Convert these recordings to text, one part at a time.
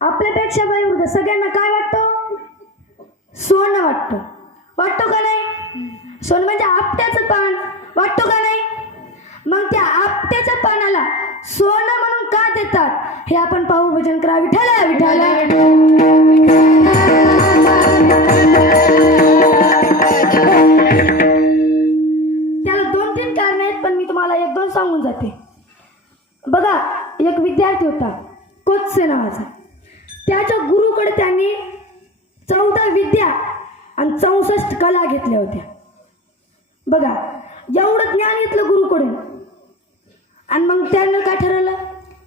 आपल्यापेक्षा वयोवृद्ध सगळ्यांना काय वाटतं? सोनं वाटतं. वाटतो का नाही? सोनं म्हणजे आपट्याचं पान. वाटतो का नाही? मग त्या आपट्याच्या पानाला सोनं म्हणून का देतात? हे आपण पाहू भजन करा विठाला विठाला त्याला दोन तीन कारण आहेत पण मी तुम्हाला एक दोन सांगून जाते. बघा एक विद्यार्थी होता कोत्से नावाचा. त्याच्या गुरुकडे त्यांनी चौदा विद्या आणि चौसष्ट कला घेतल्या होत्या. बघा एवढं ज्ञान घेतलं गुरुकडून. आणि मग त्यानं काय ठरवलं?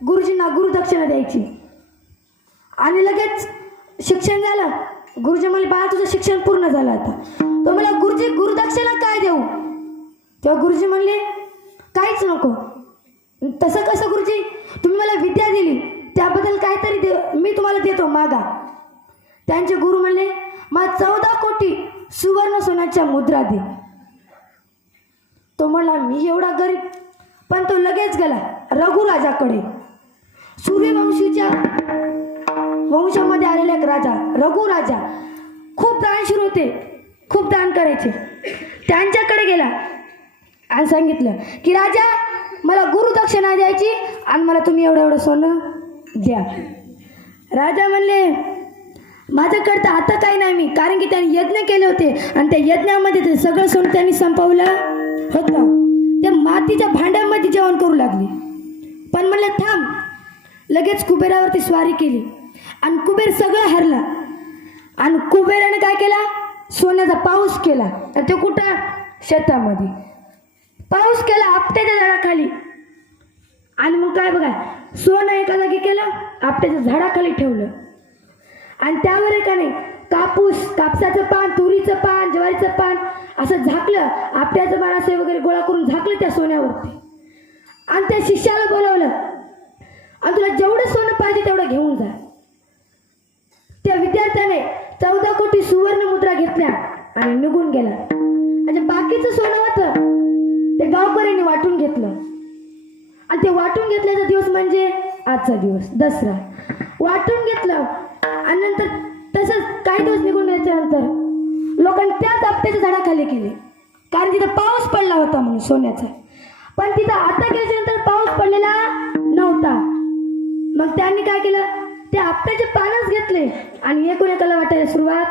गुरुजींना गुरुदक्षिणा द्यायची. आणि लगेच शिक्षण झालं. गुरुजी म्हणले बाळा तुझं शिक्षण पूर्ण झालं आता. तो मला गुरुजी गुरुदक्षिणा काय देऊ? तेव्हा गुरुजी म्हणले काहीच नको. तसं कसं गुरुजी? तुम्ही मला विद्या दिली. त्याबद्दल काहीतरी दे मी तुम्हाला देतो मागा. त्यांचे गुरु म्हणले मला चौदा कोटी सुवर्ण सोन्याच्या मुद्रा दे. तो म्हणला मी एवढा गरीब पण तो लगेच गेला रघुराजाकडे. सूर्यवंशीच्या वंशामध्ये आलेला एक राजा रघुराजा खूप दानशीर होते खूप दान करायचे. त्यांच्याकडे गेला आणि सांगितलं की राजा मला गुरुदक्षिणा द्यायची आणि मला तुम्ही एवढं एवढं सोनं द्या राजा म्हणले माझ्याकडे तर आता काही नाही मी कारण की त्याने यज्ञ केले होते आणि त्या यज्ञामध्ये ते सगळं सोनं त्यांनी संपवलं होतं. ते मातीच्या भांड्यामध्ये जेवण करू लागले. पण म्हणले थांब. लगेच कुबेरावरती स्वारी केली आणि कुबेर सगळं हरला. आणि कुबेराने काय केला? सोन्याचा पाऊस केला. तर ते कुठं? शेतामध्ये. पाऊस केला आपट्याच्या झाडाखाली. आणि मग काय बघा सोनं एका जागी केलं आपट्याच्या झाडाखाली ठेवलं. आणि त्यावर एका नाही कापूस कापसाचं पान तुरीचं पान ज्वारीचं पान असं झाकलं आपट्याचं पान असे वगैरे गोळा करून झाकलं त्या सोन्यावरती. आणि त्या शिष्याला बोलवलं आणि तुला जेवढं सोनं पाहिजे तेवढं घेऊन जा. त्या विद्यार्थ्याने चौदा कोटी सुवर्ण मुद्रा घेतल्या आणि निघून गेला. म्हणजे बाकीचं सोनं होतं ते गावकऱ्यांनी वाटून घेतलं. आणि ते वाटून घेतल्याचा दिवस म्हणजे आजचा दिवस दसरा. वाटून घेतलं आणि नंतर तसंच काही दिवस निघून गेल्याच्यानंतर लोकांनी त्याच आपट्याच्या झाडाखाली केले. कारण तिथं पाऊस पडला होता म्हणून सोन्याचा. पण तिथं आता गेल्याच्यानंतर पाऊस पडलेला नव्हता. मग त्यांनी काय केलं? ते आपट्याचे पानच घेतले आणि एकूण एकाला वाटायला सुरुवात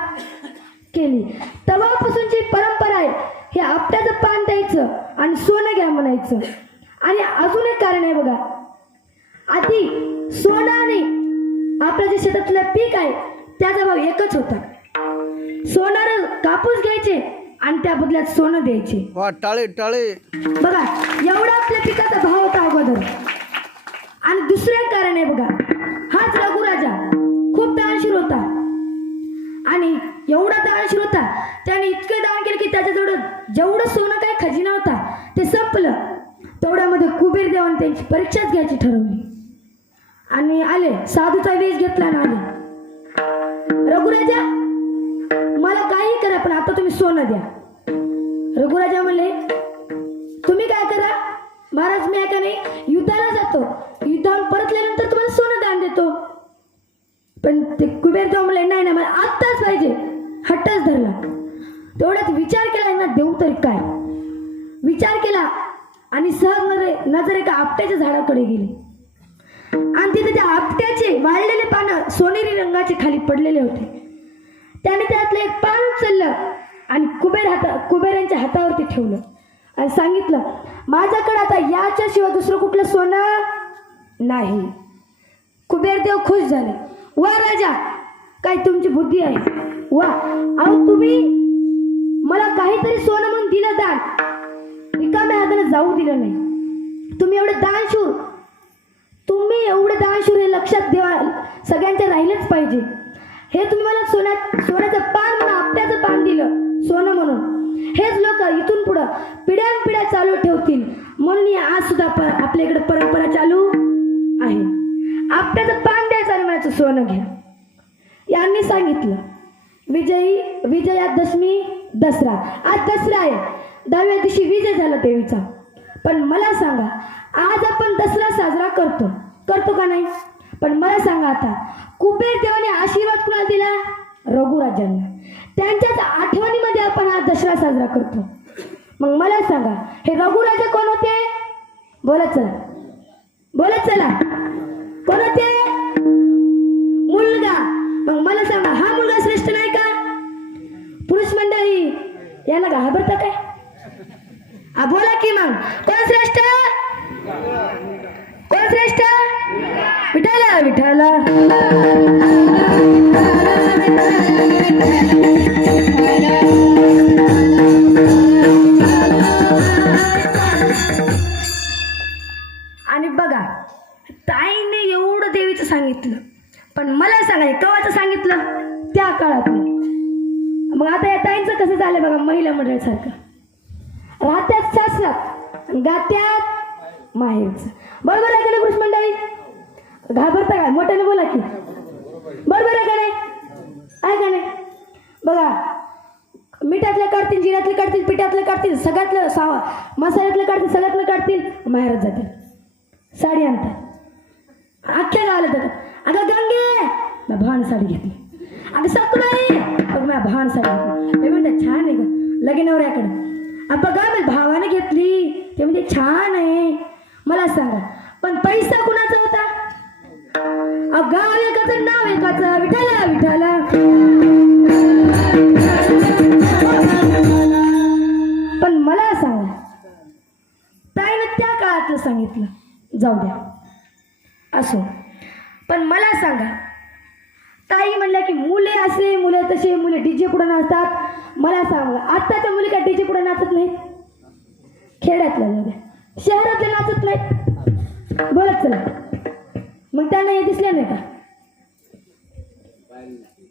केली. तवापासूनची परंपरा आहे हे आपट्याचं पान द्यायचं आणि सोनं घ्या म्हणायचं. आणि अजून एक कारण आहे बघा. आधी सोनं आणि आपलं जे शेतातलं पीक आहे त्याचा भाव एकच होता. सोनार कापूस घ्यायचे आणि त्या बदल्यात सोनं द्यायचे. टाळे टाळे. बघा एवढा आपल्या पिकाचा भाव होता अगोदर. आणि दुसरं एक कारण आहे बघा हाच रघुराजा खूप दानशीर होता. आणि एवढा दानशीर होता त्याने इतके दान केले की त्याच्याजवळ जेवढं सोनं काय खजिना होता तेवढ्यामध्ये कुबेर देवाने त्यांची परीक्षाच घ्यायची ठरवली. आणि आले साधूचा वेश घेतला ना आले. रघुराजा मला काही करा पण आता तुम्ही सोनं द्या. रघुराजा म्हणले तुम्ही काय करा? महाराज मी आहे का नाही? युद्धाला जातो. युद्धावर परतल्यानंतर तुम्हाला सोनं दान देतो. पण ते कुबेर देव म्हणले नाही ना मला आत्ताच पाहिजे. हट्टच धरला. तेवढ्यात विचार केला ना देऊ तरी काय? आणि सहज नजरे नजर एका आपट्याच्या झाडाकडे गेली. आणि तिथे त्या आपट्याचे वाळलेले पानं सोनेरी रंगाचे खाली पडलेले होते. त्याने त्यातलं एक पान उचललं आणि कुबेर हाता कुबेरांच्या हातावरती ठेवलं आणि सांगितलं माझ्याकडे आता याच्याशिवाय दुसरं कुठलं सोनं नाही. कुबेरदेव खुश झाले. वा राजा काय तुमची बुद्धी आहे. वा अहो तुम्ही मला काहीतरी सोनं म्हणून दिलं दान. रिकाम्या हाताला जाऊ दिलं नाही. तुम्ही एवढं दानशूर. तुम्ही एवढं दानशूर हे लक्षात देवा सगळ्यांच्या राहिलंच पाहिजे. हे तुम्ही मला सोन्या सोन्याचं पान म्हणून आपट्याचं पान दिलं. सोनं म्हणून. हेच लोक इथून पुढं पिढ्यान पिढ्या चालू ठेवतील. म्हणून आज सुद्धा प- आपल्याकडे परंपरा चालू आहे. आपट्याचं पान द्यायचं आणि म्हणायचं सोनं घ्या. यांनी सांगितलं. विजयी विजयादशमी दसरा. आज दसरा आहे. दहाव्या दिवशी विजय झाला देवीचा. पण मला सांगा आज आपण दसरा साजरा करतो करतो का नाही? पण मला सांगा आता कुबेर देवाने आशीर्वाद कुणाला दिला? रघुराजांना त्यांच्याच आठवणीमध्ये आपण हा दसरा साजरा करतो. मग मला सांगा हे रघुराजा कोण होते? बोला चला. बोला चला. कोण होते? मुलगा. मग मला सांगा हा मुलगा श्रेष्ठ नाही का? पुरुष मंडळी याला घाबरता काय? बोला की मग. कोण श्रेष्ठ? कोण श्रेष्ठ? विठाला विठाला आणि बघा ताईने एवढं देवीचं सांगितलं पण मला सांगाय कवाचं सांगितलं? त्या काळात मग आता या ताईंचं कसं झालं बघा महिला मंडळासारखं. राहत्यात सासरात गात्यात माहेरचं. बरोबर आहे का नाही पुरुष मंडळी घाबरता काय? मोठ्याने बोला की. बरोबर आहे का नाही? आहे का नाही? बघा मिठातलं काढतील जिऱ्यातलं काढतील पिठातलं काढतील सगळ्यातलं सावा मसाल्यातलं काढतील सगळ्यातलं काढतील माहेरात जातील. साडी आणतात. अख्ख्या गावाला जातात. अगं गंगे मी भान साडी घेतली. अगं सकुबाई अगं मी भान साडी घेतली. म्हणतात म्हणते छान आहे ग. लगीन नवऱ्याकडे मी भावाने घेतली. ते म्हणजे छान आहे. मला सांगा पण पैसा कुणाचा होता? अहो, गाव एकाचं नाव एकाचं विठाला विठाला. पण मला सांगा ताईनं त्या काळातलं सांगितलं. जाऊ द्या. असो. पण मला सांगा ताई म्हणल्या की मुले असे मुले तसे मुले डीजे पुढे नाचतात. मला सांगा आत्ताच्या मुली काय डीजे पुढे नाचत नाहीत? खेड्यातल्या मुले. शहरातले नाचत नाहीत? बोलत चला. मग त्यांना हे दिसले नाही का?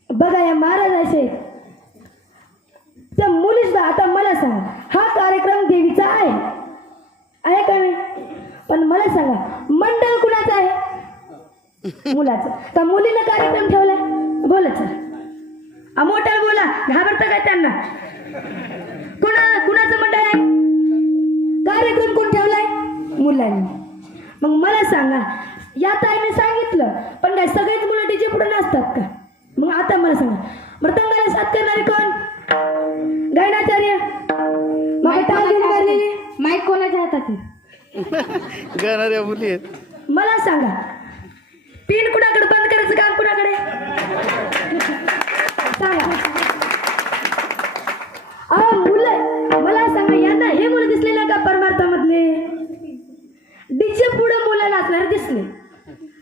बघा या महाराज असे त्या मुलीच आता मला सांगा हा कार्यक्रम देवीचा आहे? आहे का नाही? पण मला सांगा मंडळ कुणाचं आहे? मुलाचं. का मुलीनं कार्यक्रम ठेवलाय? बोला चला. मोठ्याला बोला. घाबरता काय त्यांना? कुणा कुणाचं मंडळ आहे? कार्यक्रम कोण ठेवलाय? मुलांनी. मग मला सांगा या ताईने सांगितलं पण काय सगळेच मुलं डीजे पुढे नसतात का? मग आता मला सांगा मृतंगाला साथ करणारे कोण? गायनाचार्य? माईक कोणाच्या हातात आहे? गाणाऱ्या मुली आहेत. मला सांगा पिन कुणाकडे? बंद करायचं काम कुणाकडे? सांगा. अहो मुलं मला सांगा यांना हे मुलं दिसले ना का परमार्थामधले? डीजे पुढे मुलं असणार दिसले.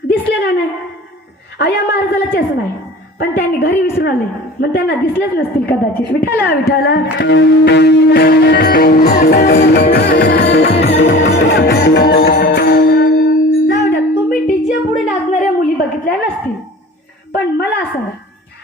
दिसले का नाही? अहो, या महाराजाला चष्मा आहे पण त्यांनी घरी विसरून आले. मग त्यांना दिसलेच नसतील कदाचित. विठाला विठाला. बघितल्या नसतील. पण मला सांगा